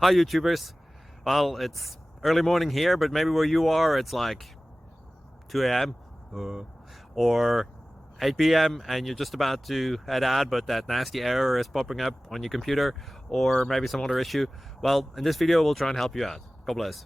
Hi YouTubers. Well, it's early morning here, but maybe where you are it's like 2 a.m. Or 8 p.m. and you're just about to head out, but that nasty error is popping up on your computer, or maybe some other issue. Well, in this video we'll try and help you out. God bless.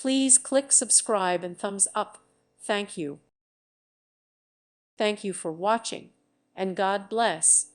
Please click subscribe and thumbs up. Thank you. Thank you for watching, and God bless.